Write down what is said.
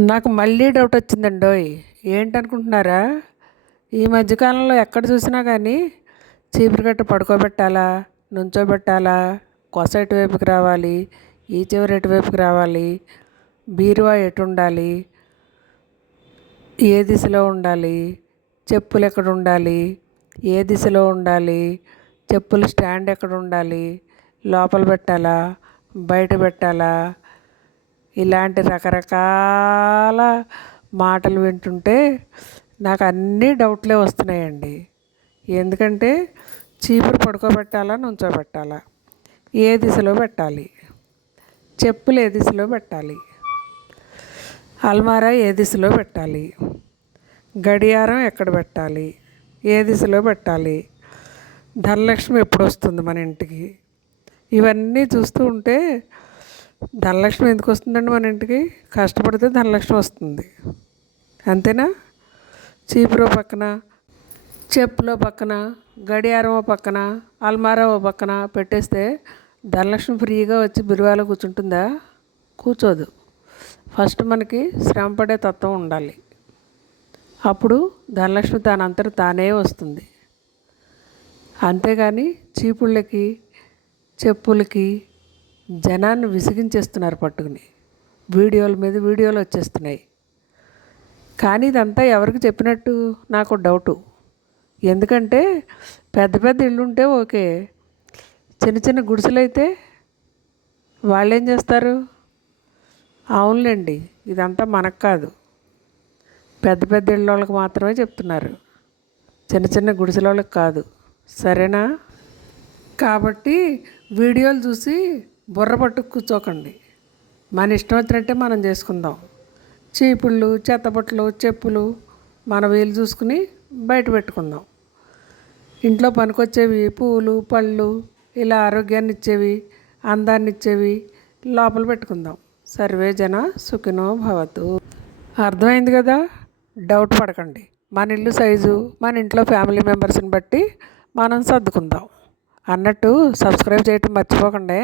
నాకు మళ్ళీ డౌట్ వచ్చిందండోయ్. ఏంటనుకుంటున్నారా? ఈ మధ్యకాలంలో ఎక్కడ చూసినా కానీ చీపురు కట్ట పడుకోబెట్టాలా, నుంచోబెట్టాలా, కొస ఎటువైపుకి రావాలి, ఈ చివరి ఎటువైపుకి రావాలి, బీరువా ఎటు ఉండాలి, ఏ దిశలో ఉండాలి, చెప్పులు ఎక్కడ ఉండాలి, ఏ దిశలో ఉండాలి, చెప్పులు స్టాండ్ ఎక్కడ ఉండాలి, లోపల పెట్టాలా, బయట పెట్టాలా, ఇలాంటి రకరకాల మాటలు వింటుంటే నాకు అన్నీ డౌట్లే వస్తున్నాయండి. ఎందుకంటే చీపురు పడుకోబెట్టాలా, నుంచోబెట్టాలా, ఏ దిశలో పెట్టాలి, చెప్పులు ఏ దిశలో పెట్టాలి, అల్మారా ఏ దిశలో పెట్టాలి, గడియారం ఎక్కడ పెట్టాలి, ఏ దిశలో పెట్టాలి, ధనలక్ష్మి ఎప్పుడు వస్తుంది మన ఇంటికి, ఇవన్నీ చూస్తూ ఉంటే ధనలక్ష్మి ఎందుకు వస్తుందండి మన ఇంటికి? కష్టపడితే ధనలక్ష్మి వస్తుంది, అంతేనా? చీపురు పక్కన, చెప్పులో పక్కన, గడియారం పక్కన, అల్మారా పక్కన పెట్టేస్తే ధనలక్ష్మి ఫ్రీగా వచ్చి బిరువాలో కూర్చుంటుందా? కూర్చోదు. ఫస్ట్ మనకి శ్రమపడే తత్వం ఉండాలి. అప్పుడు ధనలక్ష్మి తానంతట తానే వస్తుంది. అంతేగాని చీపుళ్ళకి, చెప్పులకి జనాన్ని విసిగించేస్తున్నారు పట్టుకుని. వీడియోల మీద వీడియోలు వచ్చేస్తున్నాయి. కానీ ఇదంతా ఎవరికి చెప్పినట్టు నాకు డౌటు. ఎందుకంటే పెద్ద పెద్ద ఇళ్ళు ఉంటే ఓకే, చిన్న చిన్న గుడిసెలైతే వాళ్ళు ఏం చేస్తారు? అవునులేండి, ఇదంతా మనకు కాదు, పెద్ద పెద్ద ఇళ్ళ వాళ్ళకి మాత్రమే చెప్తున్నారు, చిన్న చిన్న గుడిసెల వాళ్ళకి కాదు. సరేనా? కాబట్టి వీడియోలు చూసి బుర్ర పట్టుకు కూర్చోకండి. మన ఇష్టం వచ్చినట్టే మనం చేసుకుందాం. చీపుళ్ళు, చెత్తబుట్టలు, చెప్పులు మన వీలు చూసుకుని బయట పెట్టుకుందాం. ఇంట్లో పనికొచ్చేవి పూలు, పళ్ళు, ఇలా ఆరోగ్యాన్ని ఇచ్చేవి, అందాన్ని ఇచ్చేవి లోపల పెట్టుకుందాం. సర్వే జన సుఖినో భవతు. అర్థమైంది కదా? డౌట్ పడకండి. మన ఇల్లు సైజు, మన ఇంట్లో ఫ్యామిలీ మెంబర్స్ని బట్టి మనం సర్దుకుందాం. అన్నట్టు సబ్స్క్రైబ్ చేయటం మర్చిపోకండి.